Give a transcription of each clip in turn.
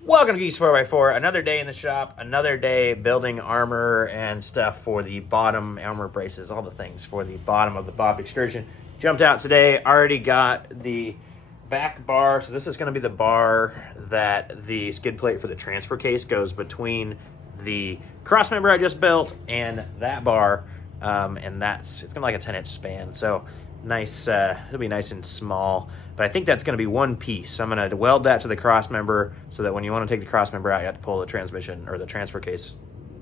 Welcome to Geese 4x4. Another day in the shop, another day building armor and stuff for the bottom, armor braces, all the things for the bottom of the Moab Excursion. Jumped out today, already got the back bar. So this is going to be the bar that the skid plate for the transfer case goes between the cross member I just built and that bar. And it's going to be like a 10-inch span. So nice, it'll be nice and small. But I think that's going to be one piece. So I'm going to weld that to the cross member so that when you want to take the cross member out, you have to pull the transmission or the transfer case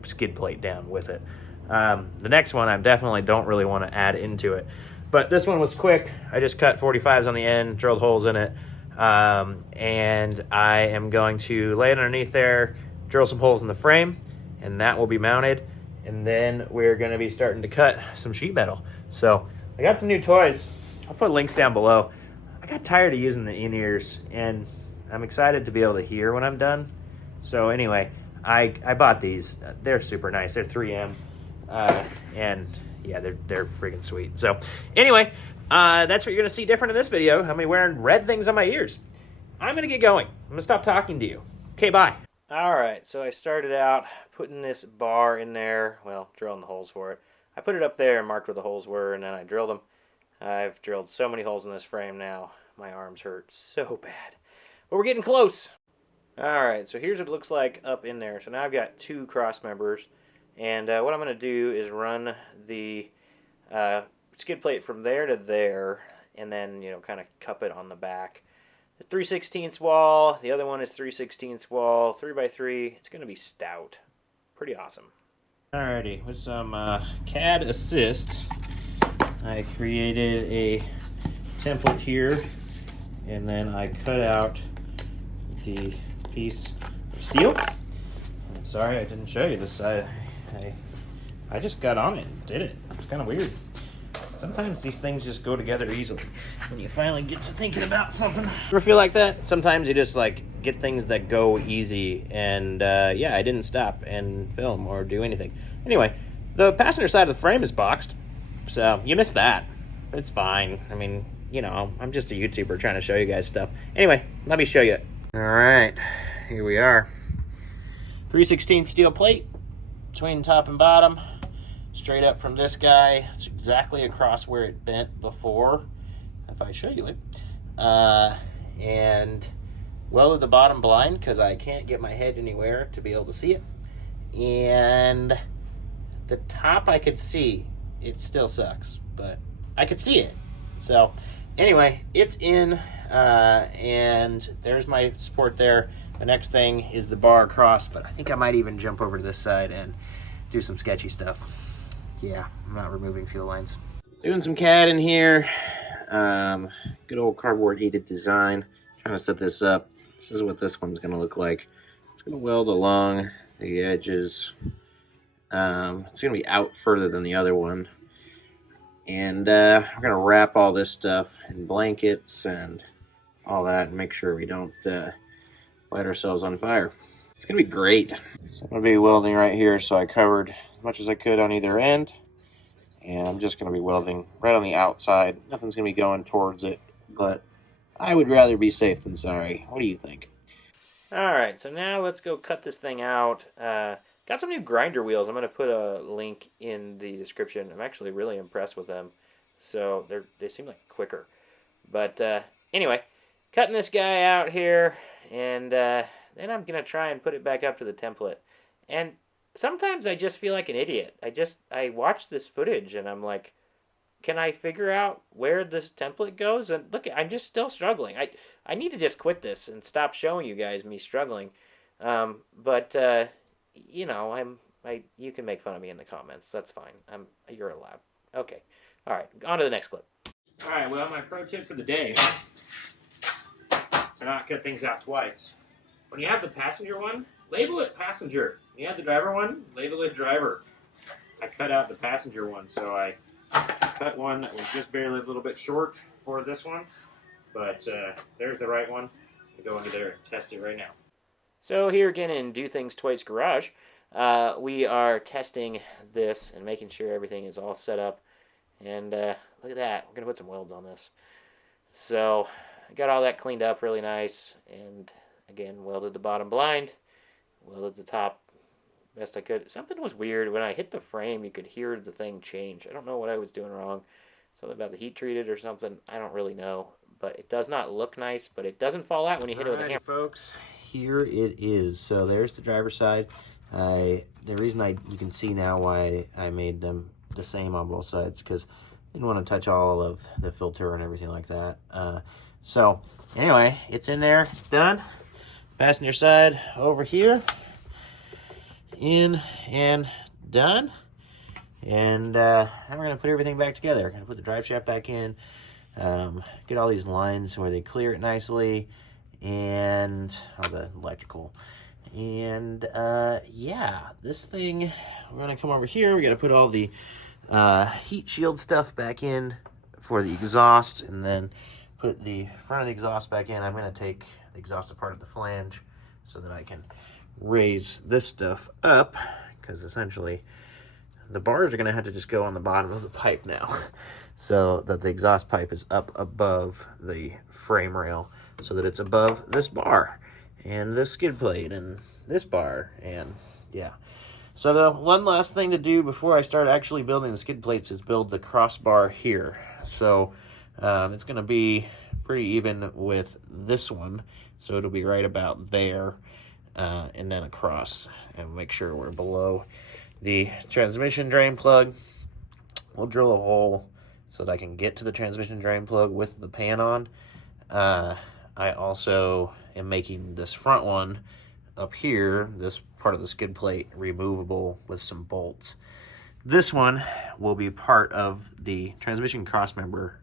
skid plate down with it. The next one I definitely don't really want to add into it. But this one was quick. I just cut 45s on the end, drilled holes in it. And I am going to lay it underneath there, drill some holes in the frame, and that will be mounted. And then we're going to be starting to cut some sheet metal. So I got some new toys. I'll put links down below. I got tired of using the in-ears, and I'm excited to be able to hear when I'm done. So anyway, I bought these. They're super nice. They're 3M, and yeah, they're freaking sweet. So anyway, that's what you're gonna see different in this video. I'm gonna be wearing red things on my ears. I'm gonna get going. I'm gonna stop talking to you. Okay, bye. All right, so I started out putting this bar in there. Well, drilling the holes for it. I put it up there and marked where the holes were, and then I drilled them. I've drilled so many holes in this frame now. My arms hurt so bad. But we're getting close. Alright, so here's what it looks like up in there. So now I've got two cross members. And what I'm going to do is run the skid plate from there to there. And then, kind of cup it on the back. The 3/16 wall. The other one is 3/16 wall. 3x3. It's going to be stout. Pretty awesome. Alrighty, with some CAD assist, I created a template here, and then I cut out the piece of steel. I'm sorry I didn't show you this. I just got on it and did it. It's kind of weird. Sometimes these things just go together easily when you finally get to thinking about something. Ever feel like that? Sometimes you just get things that go easy, and yeah, I didn't stop and film or do anything. Anyway, the passenger side of the frame is boxed. So, you missed that. It's fine. I mean, I'm just a YouTuber trying to show you guys stuff. Anyway, let me show you. Alright, here we are. 3/16 steel plate between top and bottom. Straight up from this guy. It's exactly across where it bent before, if I show you it. And welded the bottom blind because I can't get my head anywhere to be able to see it. And the top I could see. It still sucks, but I could see it. So anyway, it's in, and there's my support there. The next thing is the bar across, but I think I might even jump over to this side and do some sketchy stuff. Yeah, I'm not removing fuel lines. Doing some CAD in here. Good old cardboard aided design. Trying to set this up. This is what this one's gonna look like. It's gonna weld along the edges. It's going to be out further than the other one. And we're going to wrap all this stuff in blankets and all that and make sure we don't light ourselves on fire. It's going to be great. So I'm going to be welding right here, so I covered as much as I could on either end. And I'm just going to be welding right on the outside. Nothing's going to be going towards it, but I would rather be safe than sorry. What do you think? Alright, so now let's go cut this thing out. Got some new grinder wheels. I'm going to put a link in the description. I'm actually really impressed with them. So they seem like quicker. But anyway, cutting this guy out here. And then I'm going to try and put it back up to the template. And sometimes I just feel like an idiot. I watch this footage and I'm like, can I figure out where this template goes? And look, I'm just still struggling. I need to just quit this and stop showing you guys me struggling. You can make fun of me in the comments. That's fine. You're allowed. Okay. All right. On to the next clip. All right. Well, my pro tip for the day: to not cut things out twice. When you have the passenger one, label it passenger. When you have the driver one, label it driver. I cut out the passenger one, so I cut one that was just barely a little bit short for this one. But there's the right one. I'll go into there and test it right now. So here again in Do Things Twice Garage, we are testing this and making sure everything is all set up. And look at that. We're going to put some welds on this. So I got all that cleaned up really nice. And Again, welded the bottom blind, welded the top best I could. Something was weird. When I hit the frame, you could hear the thing change. I don't know what I was doing wrong. Something about the heat treated or something. I don't really know. But it does not look nice, but it doesn't fall out when you hit it with a hammer. Folks, here it is. So there's the driver's side. The reason you can see now why I made them the same on both sides, because I didn't want to touch all of the filter and everything like that. So anyway, it's in there. It's done. Passenger side over here. In and done. And now we're going to put everything back together. We're going to put the drive shaft back in. Get all these lines where they clear it nicely. And all the electrical. And yeah, this thing, we're going to come over here. We got to put all the heat shield stuff back in for the exhaust. And then put the front of the exhaust back in. I'm going to take the exhaust apart of the flange so that I can raise this stuff up, because essentially the bars are going to have to just go on the bottom of the pipe now, so that the exhaust pipe is up above the frame rail, so that it's above this bar and this skid plate and this bar. And yeah, so the one last thing to do before I start actually building the skid plates is build the crossbar here. So it's going to be pretty even with this one, so it'll be right about there. And then across, and make sure we're below the transmission drain plug. We'll drill a hole so that I can get to the transmission drain plug with the pan on. I also am making this front one up here, this part of the skid plate, removable with some bolts. This one will be part of the transmission crossmember.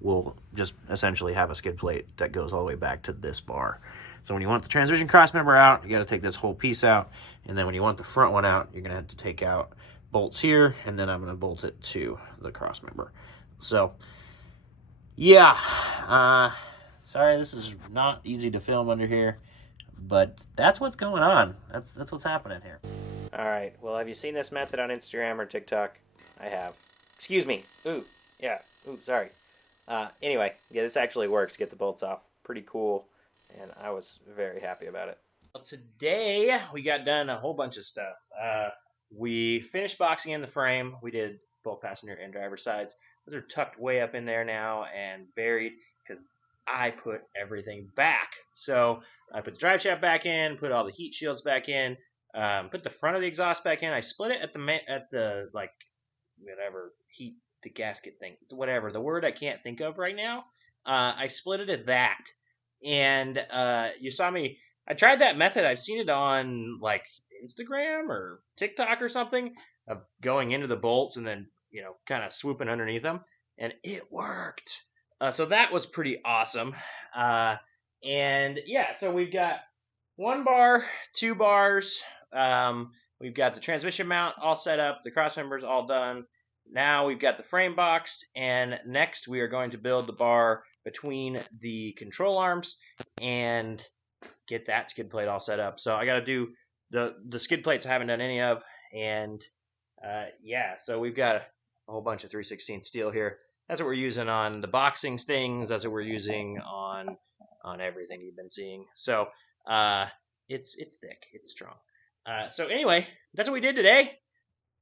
We'll just essentially have a skid plate that goes all the way back to this bar. So when you want the transmission crossmember out, you got to take this whole piece out. And then when you want the front one out, you're going to have to take out bolts here. And then I'm going to bolt it to the crossmember. So, yeah. Sorry, this is not easy to film under here. But that's what's going on. That's what's happening here. All right. Well, have you seen this method on Instagram or TikTok? I have. Excuse me. Ooh. Yeah. Ooh, sorry. Anyway, yeah, this actually works to get the bolts off. Pretty cool. And I was very happy about it. Well, today we got done a whole bunch of stuff. We finished boxing in the frame. We did both passenger and driver sides. Those are tucked way up in there now and buried because I put everything back. So I put the drive shaft back in, put all the heat shields back in, put the front of the exhaust back in. I split it at the like whatever heat the gasket thing, whatever the word I can't think of right now. I split it at that. And you saw me, I tried that method. I've seen it on like Instagram or TikTok or something, of going into the bolts and then, kind of swooping underneath them. And it worked. So that was pretty awesome. And yeah, so we've got 1 bar, 2 bars. We've got the transmission mount all set up. The cross members all done. Now we've got the frame boxed, and next we are going to build the bar between the control arms and get that skid plate all set up. So I got to do the skid plates I haven't done any of, and yeah, so we've got a whole bunch of 3/16 steel here. That's what we're using on the boxing things. That's what we're using on everything you've been seeing. So it's thick, it's strong. So anyway, that's what we did today.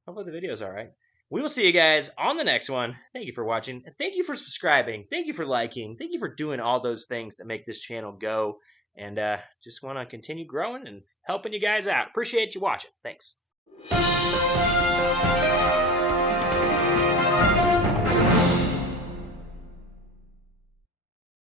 Hopefully the video's all right. We will see you guys on the next one. Thank you for watching. And thank you for subscribing. Thank you for liking. Thank you for doing all those things that make this channel go. And just want to continue growing and helping you guys out. Appreciate you watching. Thanks.